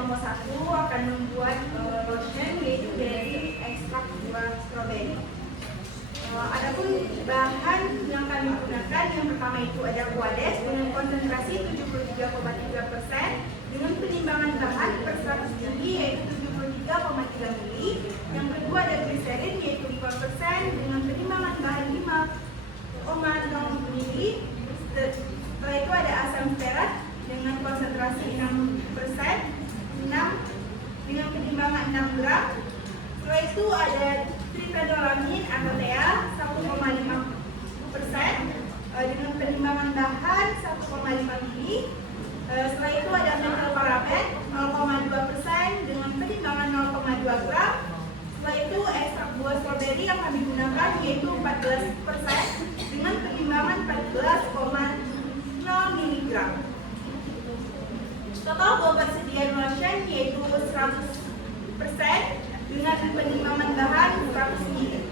kelompok 1 akan membuat lotion yaitu dari ekstrak buah stroberi. Adapun bahan yang kami gunakan, yang pertama itu ada Aquades dengan konsentrasi 73,3% dengan penimbangan bahan per 100 ml yaitu 73,3 ml. Yang kedua ada gliserin yaitu 5% dengan penimbangan bahan 5,0 ml. Setelah itu ada asam stearat dengan konsentrasi 6% dengan penimbangan 6 gram. Setelah itu ada tritadolamin atau TEA 1,5% dengan penimbangan bahan 1,5 ml. Setelah itu ada metilparaben 0,2% dengan penimbangan 0,2 gram. Setelah itu ekstrak buah stroberi yang kami gunakan yaitu 14% dengan penimbangan 14,0 mg. Total bobot persediaan lotion yaitu 100% dengan penimbangan bahan 100 ml.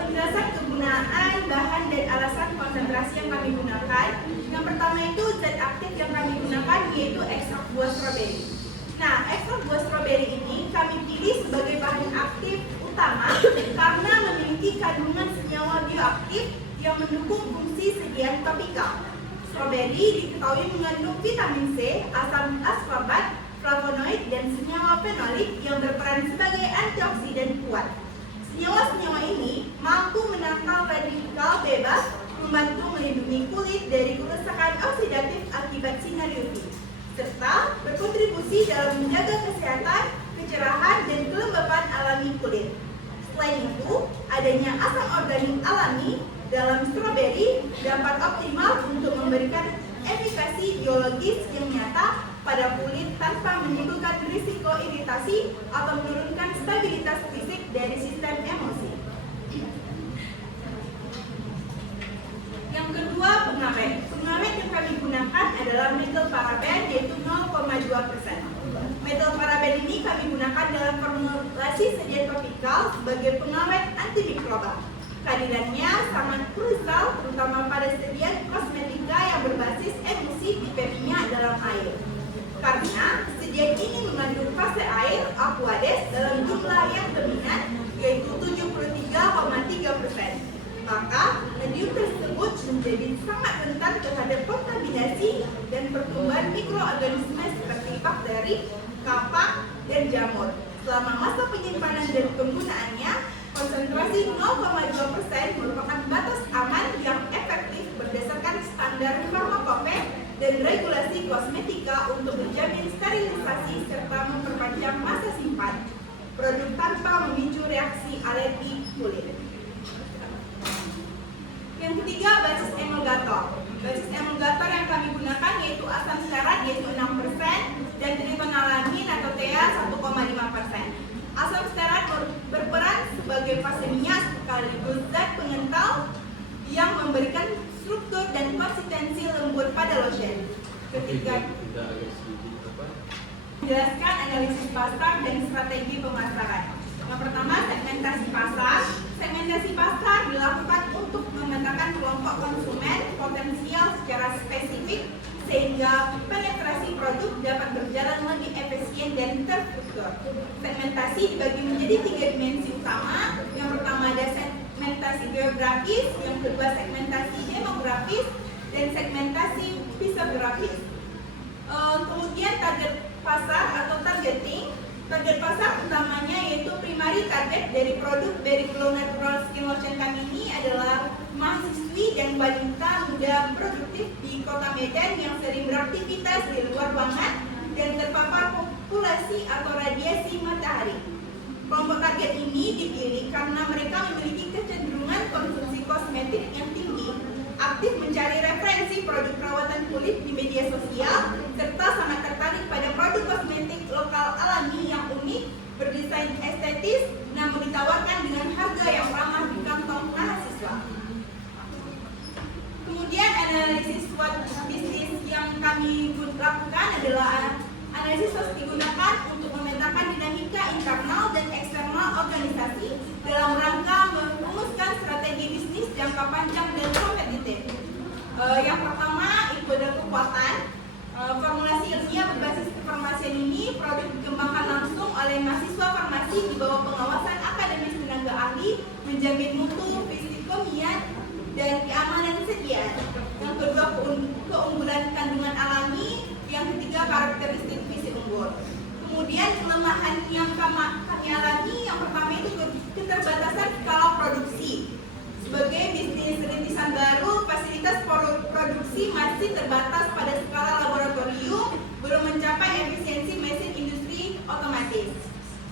Penjelasan kegunaan bahan dan alasan konsentrasi yang kami gunakan. Yang pertama itu zat aktif yang kami gunakan yaitu ekstrak buah stroberi. Nah, ekstrak buah stroberi ini kami pilih sebagai bahan aktif utama karena memiliki kandungan senyawa bioaktif yang mendukung fungsi sekian topikal. Stroberi diketahui mengandung vitamin C, asam ascorbat, flavonoid, dan senyawa fenolik yang berperan sebagai antioksidan kuat. Senyawa-senyawa ini mampu menangkal radikal bebas, membantu melindungi kulit dari kerusakan oksidatif akibat sinar UV, serta berkontribusi dalam menjaga kesehatan, kecerahan, dan kelembapan alami kulit. Selain itu, adanya asam organik alami dalam stroberi dapat optimal untuk memberikan efikasi biologis yang nyata pada kulit tanpa menimbulkan risiko iritasi atau menurunkan stabilitas fisik dari sistem emosi. Yang kedua, pengawet. Pengawet yang kami gunakan adalah metilparaben yaitu 0,2%. Metilparaben ini kami gunakan dalam formulasi sedia topikal sebagai pengawet antimikrobal. Kehadirannya sangat krusial terutama pada sedia kosmetika yang berbasis emulsi minyak dalam air. Karena sediaan ini mengandung fase air Aquades dalam jumlah yang dominan yaitu 73,3%. Maka medium tersebut menjadi sangat rentan terhadap kontaminasi dan pertumbuhan mikroorganisme seperti bakteri, kapak, dan jamur. Selama masa penyimpanan dan penggunaannya, konsentrasi 0,2% merupakan batas aman yang efektif berdasarkan standar farmakope dan regulasi kosmetika untuk menjamin sterilisasi serta memperpanjang masa simpan produk tanpa memicu reaksi alergi kulit. Yang ketiga, basis emulgator. Basis emulgator yang kami gunakan yaitu asam stearat yaitu 6% dan tritodolamin atau TEA 1,5%. Asam stearat berperan sebagai fase minyak sekaligus zat pengental yang memberikan struktur dan konsistensi lembut pada lotion. Ketiga, menjelaskan analisis pasar dan strategi pemasaran. Yang pertama, segmentasi pasar. Segmentasi pasar dilakukan untuk memetakan kelompok konsumen potensial secara spesifik sehingga penetrasi produk dapat berjalan lebih efisien dan terstruktur. Segmentasi dibagi menjadi 3 dimensi utama. Yang pertama ada segmentasi geografis, yang kedua segmentasi demografis, dan segmentasi fisiografis. Kemudian target pasar atau targeting. Target pasar utamanya yaitu primary target dari produk dari Glow Natural Skin Lotion kami ini adalah mahasiswi dan wanita muda produktif di Kota Medan yang sering beraktivitas di luar ruangan dan terpapar populasi atau radiasi matahari. Kelompok target ini dipilih karena mereka memiliki kecenderungan konsumsi kosmetik yang tinggi, aktif mencari referensi produk perawatan kulit di media sosial, serta sangat tertarik pada produk kosmetik lokal alami yang unik, berdesain estetis, namun ditawarkan dengan harga yang ramah di kantong mahasiswa. Kemudian analisis SWOT bisnis yang kami lakukan adalah analisis harus digunakan untuk memetakan dinamika internal dan eksternal organisasi dalam rangka merumuskan strategi bisnis jangka panjang dan kompetitif. Yang pertama itu ada kekuatan. Formulasi ilmiah yang kami alami yang pertama itu keterbatasan skala produksi. Sebagai bisnis rintisan baru, fasilitas produksi masih terbatas pada skala laboratorium, belum mencapai efisiensi mesin industri otomatis.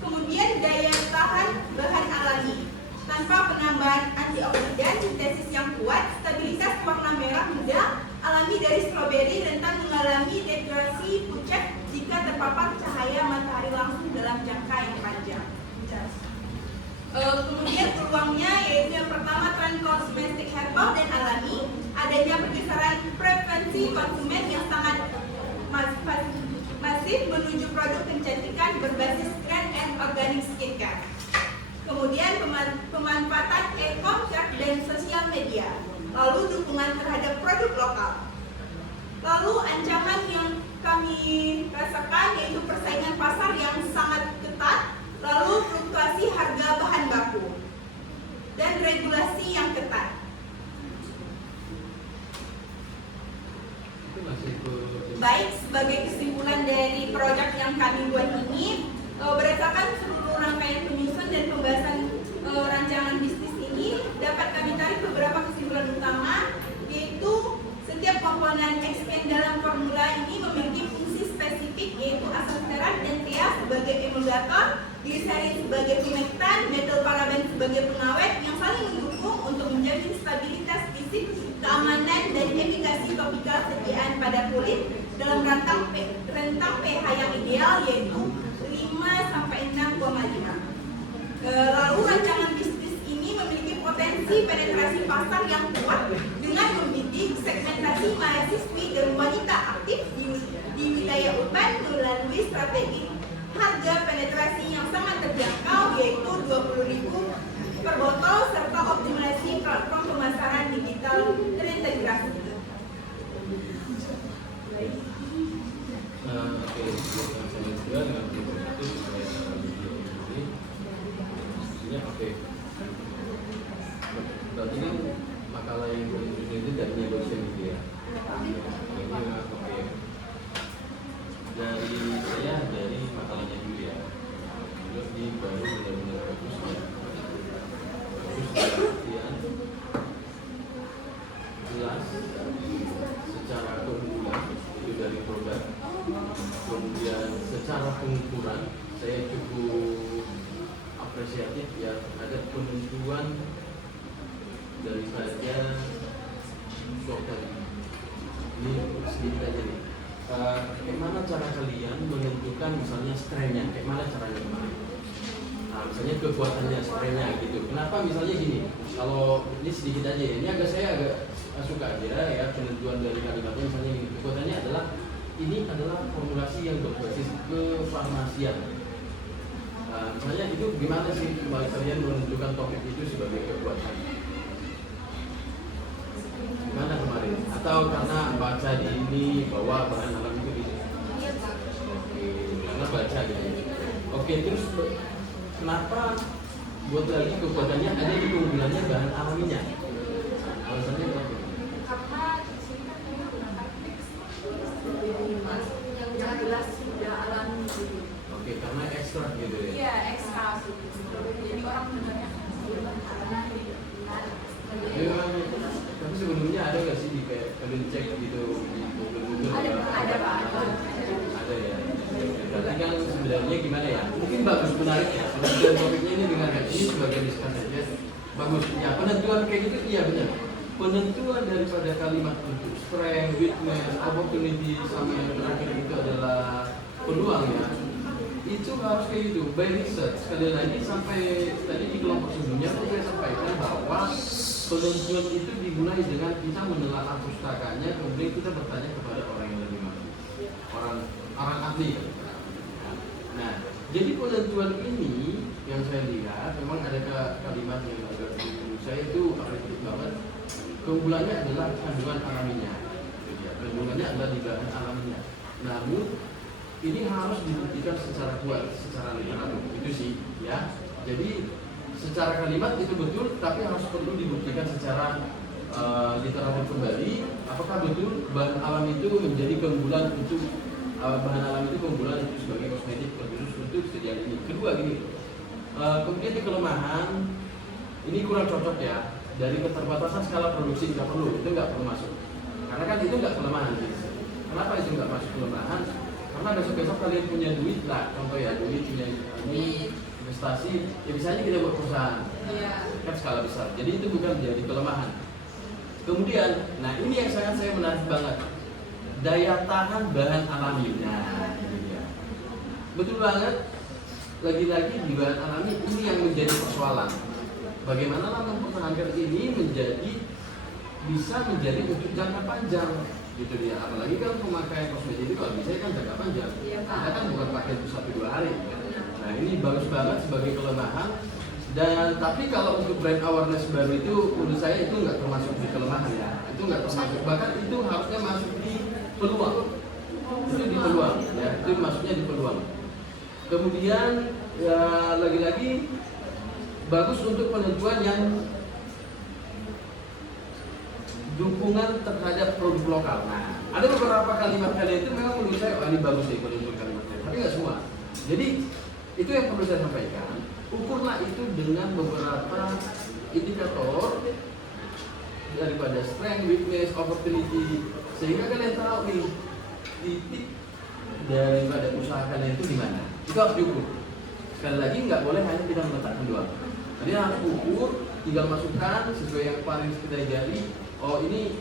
Kemudian daya tahan bahan alami. Tanpa penambahan antioksidan sintesis yang kuat, stabilitas warna merah muda alami dari stroberi rentan mengalami deteriorasi pucat jika terpapar cahaya matahari langsung dalam jangka yang panjang. Kemudian peluangnya yaitu yang pertama tren kosmetik herbal dan alami, adanya pergeseran preferensi konsumen yang sangat masif menuju produk kecantikan berbasis green and organic skincare. Kemudian pemanfaatan e-commerce dan sosial media, lalu dukungan terhadap produk lokal. Lalu ancaman yang kami rasakan yaitu persaingan pasar yang sangat ketat, lalu fluktuasi harga bahan baku, dan regulasi yang ketat. Baik, sebagai kesimpulan dari proyek yang kami buat ini, berdasarkan seluruh rangkaian penyusun dan pembahasan rancangan bisnis ini, dapat kami tarik beberapa kesimpulan utama, yaitu setiap komponen ekspien dalam formula ini memiliki fungsi spesifik, yaitu aseterat dan TEA sebagai emulgator, gliserin sebagai pemektan, metil paraben sebagai pengawet yang saling mendukung untuk menjamin stabilitas fisik, keamanan, dan efikasi topikal sediaan pada kulit dalam rentang pH yang ideal, yaitu 5-6,5. Lalu rancangan bisnis ini memiliki potensi penetrasi pasar yang kuat dengan membidik segmentasi mahasiswi dan wanita aktif di wilayah urban melalui strategi harga penetrasi yang sangat terjangkau, yaitu 20.000 per botol, serta optimalisasi platform pemasaran digital terintegrasi. Oke. Berarti kan makalah yang itu dari negosiasi gitu ya. Oke. Dari saya dari makalahnya dulu ya. Terus di baru benar-benar bagus ya. Bagus perhatian, jelas secara keunggulan itu dari produk. Kemudian secara pengukuran saya cukup apresiatif ya, ada penentuan daripada software ini sedikit aja nih. Bagaimana cara kalian menentukan misalnya strainnya? Bagaimana caranya kemarin? Nah, misalnya kekuatannya strainnya gitu. Kenapa misalnya gini? Kalau ini sedikit aja ya, ini saya agak suka aja ya penentuan dari kalimatnya. Misalnya gini, kekuatannya adalah ini adalah formulasi yang berbasis kefarmasian. Misalnya itu gimana sih kalian menentukan topik itu sebagai kekuatan? Gimana kemarin? Atau karena baca di ini bahwa bahan alam itu gitu? Oke, karena baca gitu. Oke, terus kenapa buat lagi kekuatannya ada di keunggulannya bahan alaminya? Alasannya apa? Karena di sini kan kita menggunakan teks yang jelas sudah alami gitu. Oke, karena ekstrak gitu ya? Iya, ekstrak gitu. Jadi orang mendengarnya tapi sebelumnya ada nggak sih di kayak kalian cek gitu di Google? Ada Pak. Ada ya. Berarti kan sebenarnya gimana ya? Mungkin bagus, menarik ya. Dan topiknya ini dengan ini sebagai diskusi saja. Bagus. Ya penentuan kayak gitu iya benar. Penentuan daripada kalimat untuk strength, weakness, opportunity sama yang terakhir itu adalah peluang ya. Itu harus kayak gitu. By research sekali lagi sampai tadi di kelompok sebelumnya saya sampaikan bahwa penentuan itu dimulai dengan kita menelaah pustakanya, kemudian kita bertanya kepada orang yang lebih mampu, orang ahli. Nah, jadi penentuan ini yang saya lihat memang ada kalimat yang agak menurut saya itu kritik banget. Keunggulannya adalah kandungan alaminya. Kandungannya adalah di bahan alaminya. Namun ini harus dibuktikan secara kuat, secara literatur. Itu sih, ya. Jadi secara kalimat itu betul, tapi harus perlu dibuktikan secara literatur kembali. Apakah betul bahan alam itu menjadi keunggulan untuk bahan alami itu keunggulan itu sebagai kosmetik berjurus untuk sediaan ini. Kedua gini, kemudian di kelemahan ini kurang cocok ya, dari keterbatasan skala produksi nggak perlu, itu nggak perlu masuk, karena kan itu nggak kelemahan. Kenapa itu nggak masuk kelemahan? Karena besok-besok kalian punya duit lah, contoh ya, duit punya ini investasi, ya misalnya kita buat perusahaan, kan skala besar, jadi itu bukan menjadi kelemahan. Kemudian, nah ini yang sangat saya menarik banget, daya tahan bahan alami. Nah, ini dia. Betul banget, lagi-lagi di bahan alami ini yang menjadi persoalan. Bagaimana mempertahankan ini bisa menjadi untuk jangka panjang, gitu dia. Apalagi kan pemakaian kosmetik itu kalau bisa kan jangka panjang. Kita kan bukan pakai untuk 1-2 hari. Nah ini bagus banget sebagai kelemahan. Dan tapi kalau untuk brand awareness baru itu, menurut saya itu nggak termasuk di kelemahan ya. Itu nggak termasuk. Bahkan itu harusnya masuk di peluang. Itu di peluang, ya. Itu masuknya di peluang. Kemudian ya lagi-lagi bagus untuk penentuan yang dukungan terhadap produk lokal. Nah, ada beberapa kalimat kalian itu memang menurut saya ini bagus nih penentuan kalimatnya, tapi nggak semua. Jadi itu yang perlu saya sampaikan. Ukurlah itu dengan beberapa indikator daripada strength, weakness, opportunity, sehingga kalian tahu nih titik daripada usaha kalian itu di mana. Itu harus diukur. Sekali lagi nggak boleh hanya kita meletakkan doang. Jadi harus ukur, tinggal masukkan sesuai yang paling kita jari. Oh ini